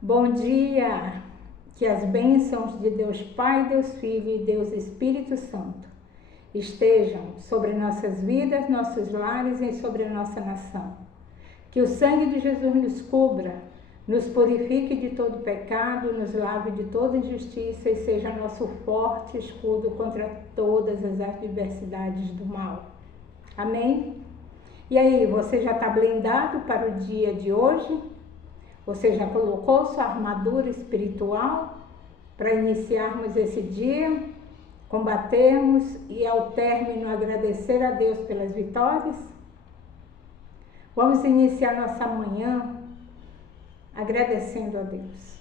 Bom dia! Que as bênçãos de Deus Pai, Deus Filho e Deus Espírito Santo estejam sobre nossas vidas, nossos lares e sobre a nossa nação. Que o sangue de Jesus nos cubra, nos purifique de todo pecado, nos lave de toda injustiça e seja nosso forte escudo contra todas as adversidades do mal. Amém? E aí, você já está blindado para o dia de hoje? Você já colocou sua armadura espiritual para iniciarmos esse dia, combatermos e ao término agradecer a Deus pelas vitórias? Vamos iniciar nossa manhã agradecendo a Deus.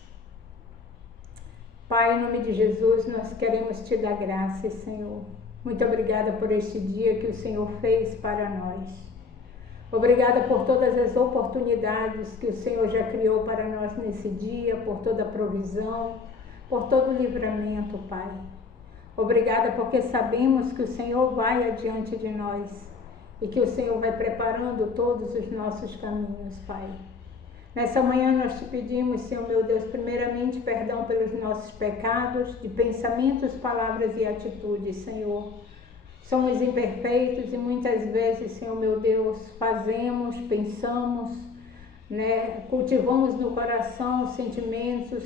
Pai, em nome de Jesus, nós queremos te dar graças, Senhor. Muito obrigada por este dia que o Senhor fez para nós. Obrigada por todas as oportunidades que o Senhor já criou para nós nesse dia, por toda a provisão, por todo o livramento, Pai. Obrigada porque sabemos que o Senhor vai adiante de nós e que o Senhor vai preparando todos os nossos caminhos, Pai. Nessa manhã nós te pedimos, Senhor meu Deus, primeiramente perdão pelos nossos pecados, de pensamentos, palavras e atitudes, Senhor. Somos imperfeitos e muitas vezes, Senhor meu Deus, fazemos, pensamos, cultivamos no coração sentimentos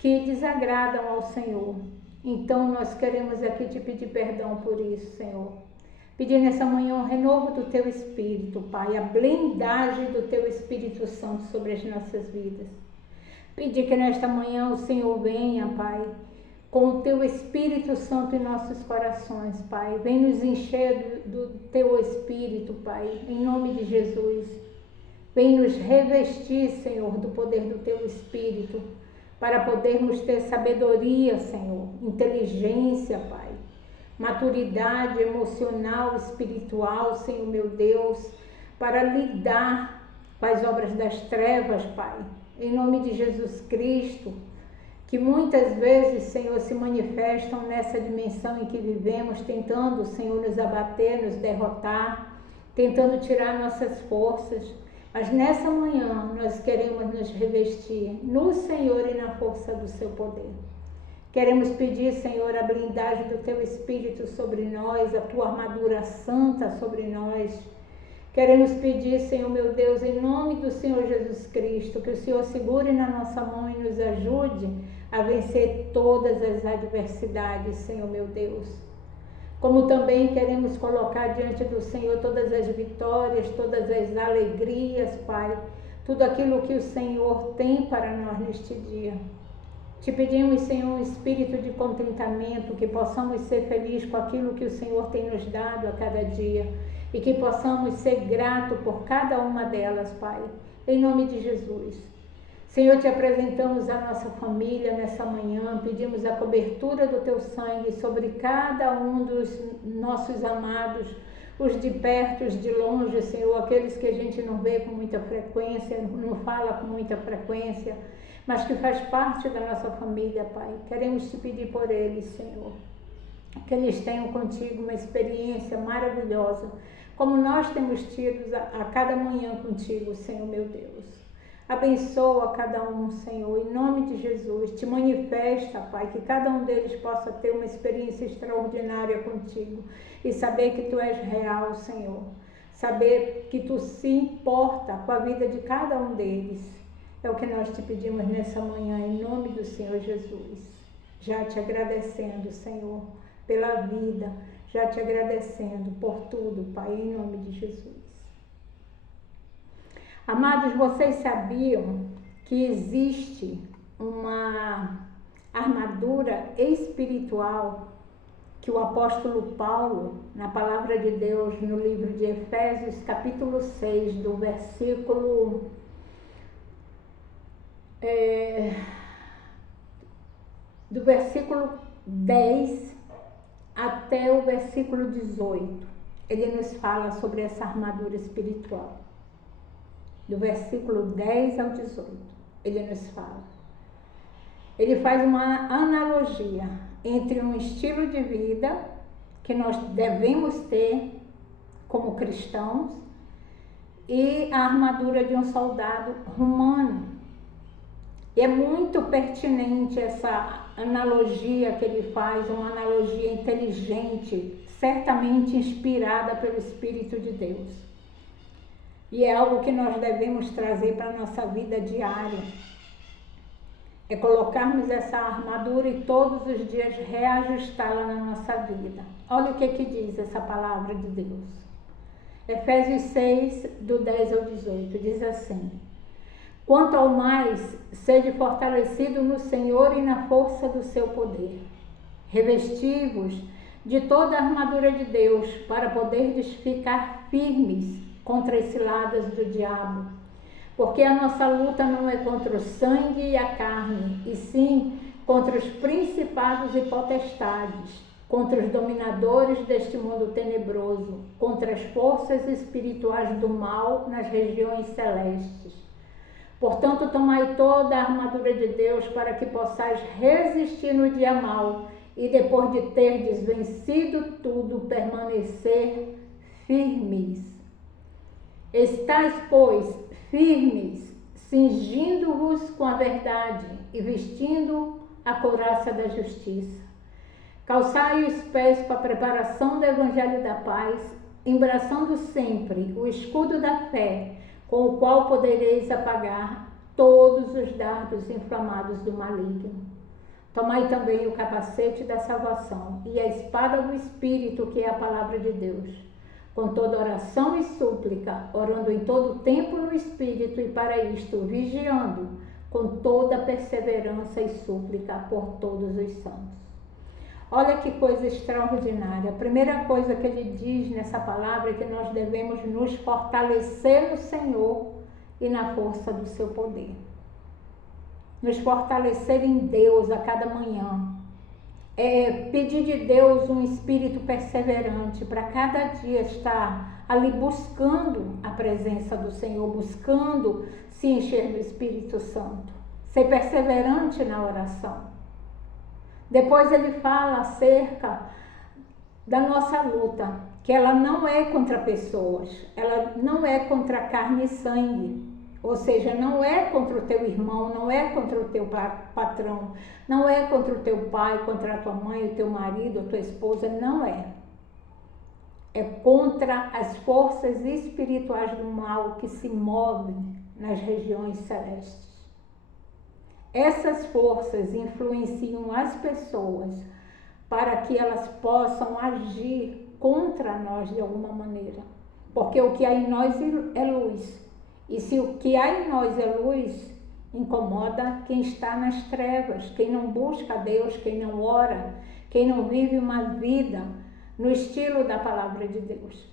que desagradam ao Senhor. Então nós queremos aqui te pedir perdão por isso, Senhor. Pedir nessa manhã o renovo do Teu Espírito, Pai, a blindagem do Teu Espírito Santo sobre as nossas vidas. Pedir que nesta manhã o Senhor venha, Pai, com o Teu Espírito Santo em nossos corações, Pai. Vem nos encher do Teu Espírito, Pai, em nome de Jesus. Vem nos revestir, Senhor, do poder do Teu Espírito, para podermos ter sabedoria, Senhor, inteligência, Pai, maturidade emocional, espiritual, Senhor meu Deus, para lidar com as obras das trevas, Pai, em nome de Jesus Cristo, que muitas vezes, Senhor, se manifestam nessa dimensão em que vivemos, tentando, Senhor, nos abater, nos derrotar, tentando tirar nossas forças. Mas nessa manhã nós queremos nos revestir no Senhor e na força do Seu poder. Queremos pedir, Senhor, a blindagem do Teu Espírito sobre nós, a Tua armadura santa sobre nós. Queremos pedir, Senhor meu Deus, em nome do Senhor Jesus Cristo, que o Senhor segure na nossa mão e nos ajude a vencer todas as adversidades, Senhor meu Deus. Como também queremos colocar diante do Senhor todas as vitórias, todas as alegrias, Pai, tudo aquilo que o Senhor tem para nós neste dia. Te pedimos, Senhor, um espírito de contentamento, que possamos ser felizes com aquilo que o Senhor tem nos dado a cada dia e que possamos ser gratos por cada uma delas, Pai, em nome de Jesus. Senhor, te apresentamos a nossa família nessa manhã, pedimos a cobertura do Teu sangue sobre cada um dos nossos amados, os de perto, os de longe, Senhor, aqueles que a gente não vê com muita frequência, não fala com muita frequência, mas que faz parte da nossa família, Pai. Queremos te pedir por eles, Senhor, que eles tenham contigo uma experiência maravilhosa, como nós temos tido a cada manhã contigo, Senhor meu Deus. Abençoa cada um, Senhor, em nome de Jesus. Te manifesta, Pai, que cada um deles possa ter uma experiência extraordinária contigo e saber que Tu és real, Senhor. Saber que Tu se importa com a vida de cada um deles. É o que nós te pedimos nessa manhã, em nome do Senhor Jesus. Já te agradecendo, Senhor, pela vida, já te agradecendo por tudo, Pai, em nome de Jesus. Amados, vocês sabiam que existe uma armadura espiritual que o apóstolo Paulo, na palavra de Deus, no livro de Efésios, capítulo 6, do versículo 10 até o versículo 18, ele nos fala sobre essa armadura espiritual. Do versículo 10 ao 18, ele nos fala. Ele faz uma analogia entre um estilo de vida que nós devemos ter como cristãos e a armadura de um soldado romano. E é muito pertinente essa analogia que ele faz, uma analogia inteligente, certamente inspirada pelo Espírito de Deus. E é algo que nós devemos trazer para a nossa vida diária. É colocarmos essa armadura e todos os dias reajustá-la na nossa vida. Olha o que diz essa palavra de Deus. Efésios 6, do 10 ao 18, diz assim: quanto ao mais, sede fortalecido no Senhor e na força do seu poder. Revesti-vos de toda a armadura de Deus, para poderdes ficar firmes contra as ciladas do diabo. Porque a nossa luta não é contra o sangue e a carne, e sim contra os principados e potestades, contra os dominadores deste mundo tenebroso, contra as forças espirituais do mal nas regiões celestes. Portanto, tomai toda a armadura de Deus para que possais resistir no dia mau e depois de terdes vencido tudo, permanecer firmes. Estais, pois, firmes, cingindo-vos com a verdade e vestindo a couraça da justiça. Calçai os pés com a preparação do evangelho da paz, embraçando sempre o escudo da fé, com o qual podereis apagar todos os dardos inflamados do maligno. Tomai também o capacete da salvação e a espada do Espírito, que é a palavra de Deus, com toda oração e súplica, orando em todo tempo no Espírito, e para isto vigiando com toda perseverança e súplica por todos os santos. Olha que coisa extraordinária. A primeira coisa que ele diz nessa palavra é que nós devemos nos fortalecer no Senhor e na força do seu poder. Nos fortalecer em Deus a cada manhã. Pedir de Deus um espírito perseverante para cada dia estar ali buscando a presença do Senhor, buscando se encher do Espírito Santo. Ser perseverante na oração. Depois ele fala acerca da nossa luta, que ela não é contra pessoas, ela não é contra carne e sangue, ou seja, não é contra o teu irmão, não é contra o teu patrão, não é contra o teu pai, contra a tua mãe, o teu marido, a tua esposa, não é. É contra as forças espirituais do mal que se movem nas regiões celestes. Essas forças influenciam as pessoas para que elas possam agir contra nós de alguma maneira. Porque o que há em nós é luz. E se o que há em nós é luz, incomoda quem está nas trevas, quem não busca a Deus, quem não ora, quem não vive uma vida no estilo da palavra de Deus.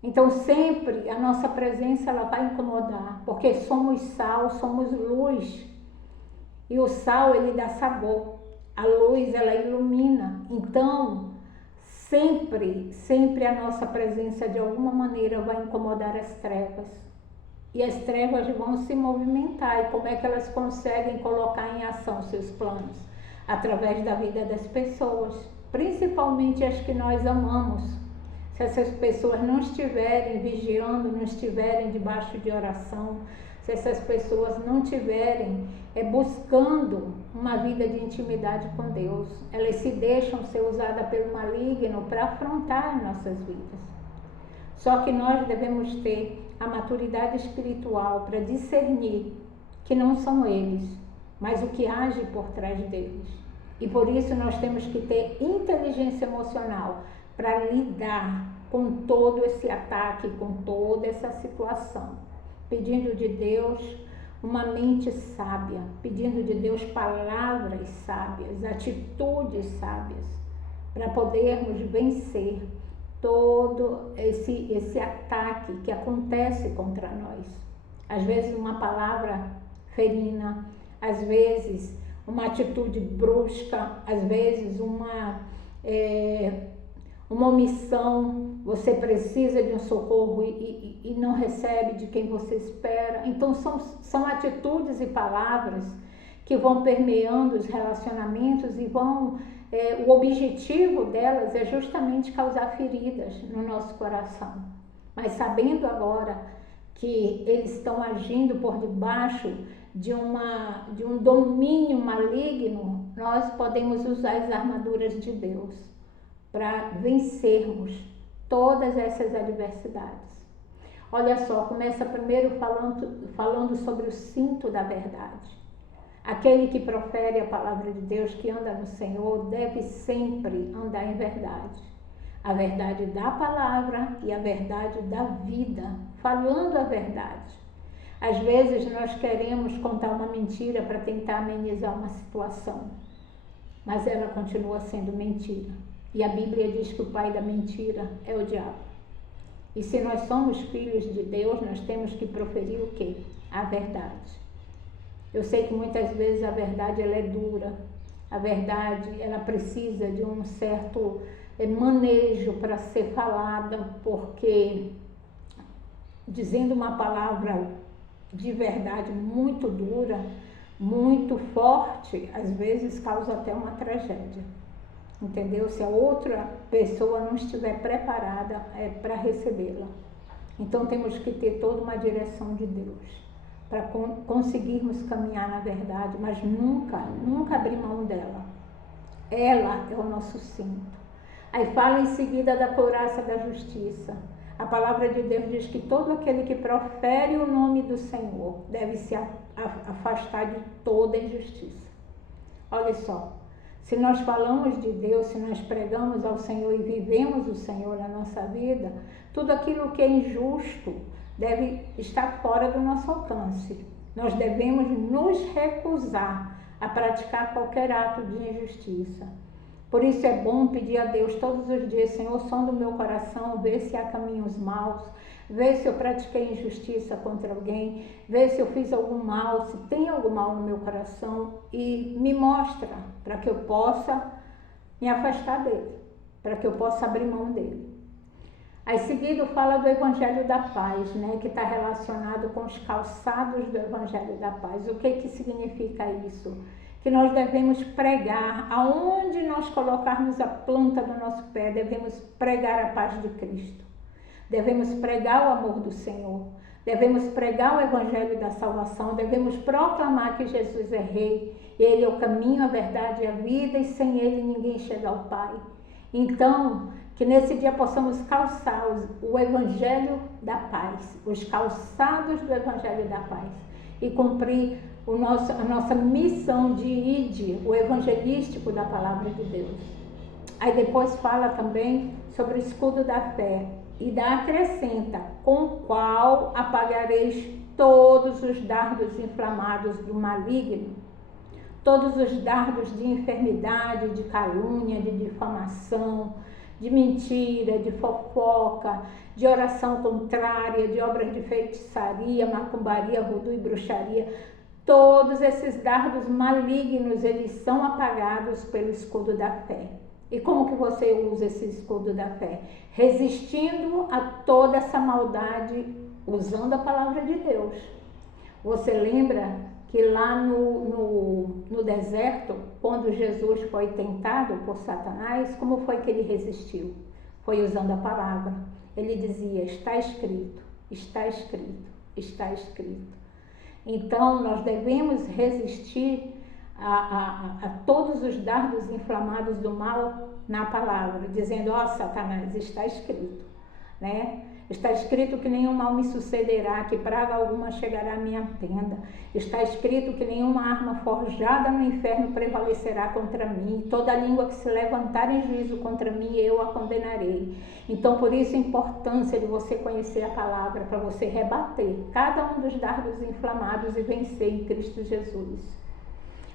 Então sempre a nossa presença ela vai incomodar, porque somos sal, somos luz. E o sal, ele dá sabor. A luz, ela ilumina. Então, sempre a nossa presença, de alguma maneira, vai incomodar as trevas. E as trevas vão se movimentar. E como é que elas conseguem colocar em ação seus planos? Através da vida das pessoas. Principalmente as que nós amamos. Se essas pessoas não estiverem vigiando, não estiverem debaixo de oração, se essas pessoas não tiverem buscando uma vida de intimidade com Deus, elas se deixam ser usadas pelo maligno para afrontar nossas vidas. Só que nós devemos ter a maturidade espiritual para discernir que não são eles, mas o que age por trás deles. E por isso nós temos que ter inteligência emocional para lidar com todo esse ataque, com toda essa situação. Pedindo de Deus uma mente sábia, pedindo de Deus palavras sábias, atitudes sábias, para podermos vencer todo esse ataque que acontece contra nós. Às vezes uma palavra ferina, às vezes uma atitude brusca, às vezes uma omissão, você precisa de um socorro e não recebe de quem você espera. Então são atitudes e palavras que vão permeando os relacionamentos e o objetivo delas é justamente causar feridas no nosso coração. Mas sabendo agora que eles estão agindo por debaixo de um domínio maligno, nós podemos usar as armaduras de Deus para vencermos todas essas adversidades. Olha só, começa primeiro falando sobre o cinto da verdade. Aquele que profere a palavra de Deus, que anda no Senhor, deve sempre andar em verdade. A verdade da palavra e a verdade da vida, falando a verdade. Às vezes nós queremos contar uma mentira para tentar amenizar uma situação, mas ela continua sendo mentira. E a Bíblia diz que o pai da mentira é o diabo. E se nós somos filhos de Deus, nós temos que proferir o quê? A verdade. Eu sei que muitas vezes a verdade ela é dura, a verdade ela precisa de um certo manejo para ser falada, porque dizendo uma palavra de verdade muito dura, muito forte, às vezes causa até uma tragédia, entendeu? Se a outra pessoa não estiver preparada para recebê-la. Então temos que ter toda uma direção de Deus para conseguirmos caminhar na verdade, mas nunca abrir mão dela. Ela é o nosso cinto. Aí fala em seguida da couraça da justiça. A palavra de Deus diz que todo aquele que profere o nome do Senhor deve se afastar de toda injustiça. Olha só, se nós falamos de Deus, se nós pregamos ao Senhor e vivemos o Senhor na nossa vida, tudo aquilo que é injusto deve estar fora do nosso alcance. Nós devemos nos recusar a praticar qualquer ato de injustiça. Por isso é bom pedir a Deus todos os dias: Senhor, sonda o meu coração, vê se há caminhos maus, vê se eu pratiquei injustiça contra alguém, vê se eu fiz algum mal, se tem algum mal no meu coração, e me mostra para que eu possa me afastar dele, para que eu possa abrir mão dele. Aí seguido fala do Evangelho da Paz, né, que está relacionado com os calçados do Evangelho da Paz. O que significa isso? Que nós devemos pregar, aonde nós colocarmos a planta do nosso pé, devemos pregar a paz de Cristo. Devemos pregar o amor do Senhor. Devemos pregar o Evangelho da salvação. Devemos proclamar que Jesus é Rei. Ele é o caminho, a verdade e a vida, e sem Ele ninguém chega ao Pai. Então, que nesse dia possamos calçar o Evangelho da Paz, os calçados do Evangelho da Paz, e cumprir a nossa missão de ide, o evangelístico da palavra de Deus. Aí depois fala também sobre o escudo da fé e acrescenta: com o qual apagareis todos os dardos inflamados do maligno, todos os dardos de enfermidade, de calúnia, de difamação, de mentira, de fofoca, de oração contrária, de obras de feitiçaria, macumbaria, voodoo e bruxaria. Todos esses dardos malignos, eles são apagados pelo escudo da fé. E como que você usa esse escudo da fé? Resistindo a toda essa maldade, usando a palavra de Deus. Você lembra que lá no deserto, quando Jesus foi tentado por Satanás, como foi que ele resistiu? Foi usando a palavra. Ele dizia: está escrito, está escrito, está escrito. Então, nós devemos resistir a todos os dardos inflamados do mal na palavra, dizendo: ó Satanás, está escrito, né? Está escrito que nenhum mal me sucederá, que praga alguma chegará à minha tenda. Está escrito que nenhuma arma forjada no inferno prevalecerá contra mim. Toda língua que se levantar em juízo contra mim, eu a condenarei. Então, por isso a importância de você conhecer a palavra, para você rebater cada um dos dardos inflamados e vencer em Cristo Jesus.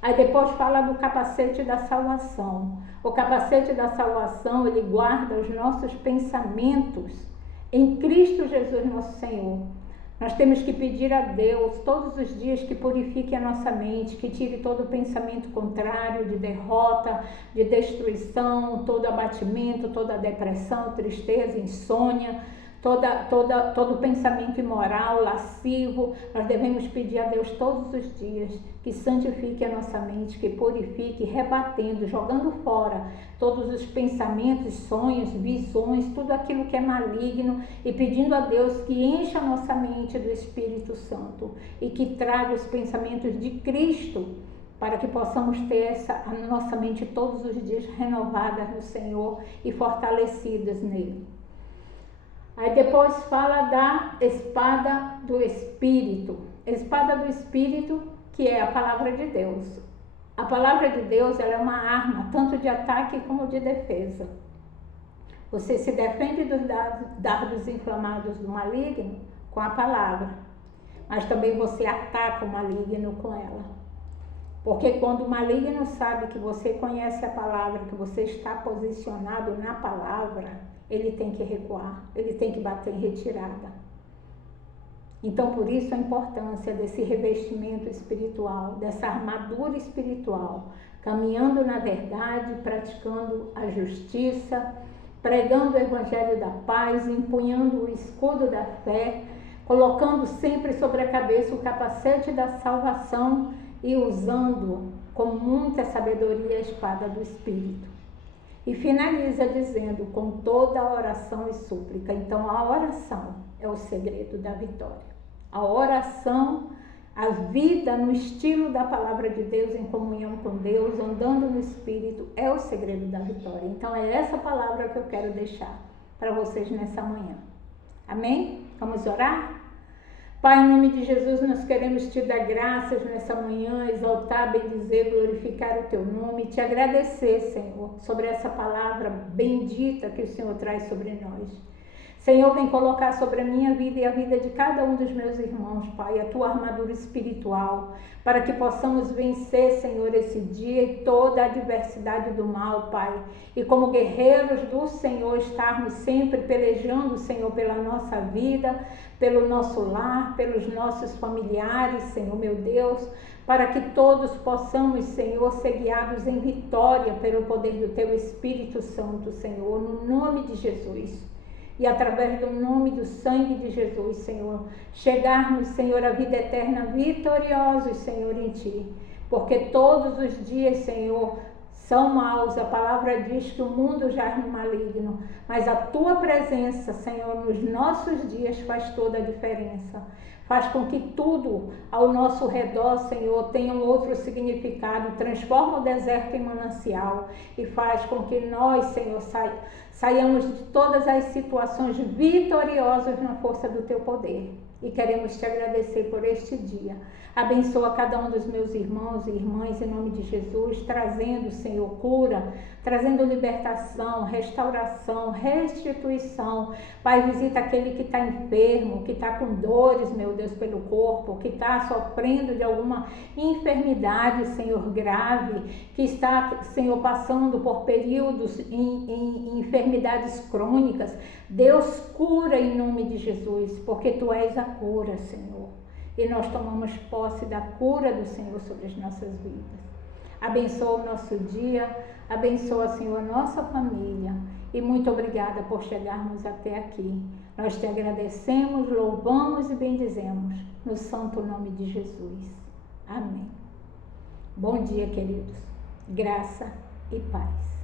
Aí depois fala do capacete da salvação. O capacete da salvação, ele guarda os nossos pensamentos em Cristo Jesus nosso Senhor. Nós temos que pedir a Deus todos os dias que purifique a nossa mente, que tire todo o pensamento contrário de derrota, de destruição, todo abatimento, toda depressão, tristeza, insônia, todo pensamento imoral, lascivo. Nós devemos pedir a Deus todos os dias que santifique a nossa mente, que purifique, rebatendo, jogando fora todos os pensamentos, sonhos, visões, tudo aquilo que é maligno, e pedindo a Deus que encha a nossa mente do Espírito Santo e que traga os pensamentos de Cristo, para que possamos ter a nossa mente todos os dias renovada no Senhor e fortalecidas nele. Aí depois fala da espada do Espírito. Espada do Espírito, que é a palavra de Deus. A palavra de Deus, ela é uma arma, tanto de ataque como de defesa. Você se defende dos dardos inflamados do maligno com a palavra, mas também você ataca o maligno com ela. Porque quando o maligno sabe que você conhece a palavra, que você está posicionado na palavra, ele tem que recuar, ele tem que bater em retirada. Então, por isso a importância desse revestimento espiritual, dessa armadura espiritual, caminhando na verdade, praticando a justiça, pregando o evangelho da paz, empunhando o escudo da fé, colocando sempre sobre a cabeça o capacete da salvação e usando com muita sabedoria a espada do Espírito. E finaliza dizendo, com toda a oração e súplica. Então, a oração é o segredo da vitória. A oração, a vida no estilo da palavra de Deus, em comunhão com Deus, andando no Espírito, é o segredo da vitória. Então, é essa palavra que eu quero deixar para vocês nessa manhã. Amém? Vamos orar? Pai, em nome de Jesus, nós queremos te dar graças nessa manhã, exaltar, bendizer, glorificar o teu nome, te agradecer, Senhor, sobre essa palavra bendita que o Senhor traz sobre nós. Senhor, vem colocar sobre a minha vida e a vida de cada um dos meus irmãos, Pai, a tua armadura espiritual, para que possamos vencer, Senhor, esse dia e toda a adversidade do mal, Pai. E como guerreiros do Senhor, estarmos sempre pelejando, Senhor, pela nossa vida, pelo nosso lar, pelos nossos familiares, Senhor, meu Deus, para que todos possamos, Senhor, ser guiados em vitória pelo poder do teu Espírito Santo, Senhor, no nome de Jesus. E através do nome do sangue de Jesus, Senhor, chegarmos, Senhor, à vida eterna vitoriosos, Senhor, em Ti. Porque todos os dias, Senhor, são maus. A palavra diz que o mundo jaz no maligno. Mas a Tua presença, Senhor, nos nossos dias faz toda a diferença. Faz com que tudo ao nosso redor, Senhor, tenha um outro significado, transforma o deserto em manancial e faz com que nós, Senhor, saiamos de todas as situações vitoriosas na força do Teu poder. E queremos Te agradecer por este dia. Abençoa cada um dos meus irmãos e irmãs em nome de Jesus, trazendo, Senhor, cura, trazendo libertação, restauração, restituição. Pai, visita aquele que está enfermo, que está com dores, meu Deus, pelo corpo, que está sofrendo de alguma enfermidade, Senhor, grave, que está, Senhor, passando por períodos em enfermidades crônicas. Deus, cura em nome de Jesus, porque Tu és a cura, Senhor. E nós tomamos posse da cura do Senhor sobre as nossas vidas. Abençoa o nosso dia, abençoa, Senhor, a nossa família. E muito obrigada por chegarmos até aqui. Nós Te agradecemos, louvamos e bendizemos no santo nome de Jesus. Amém. Bom dia, queridos. Graça e paz.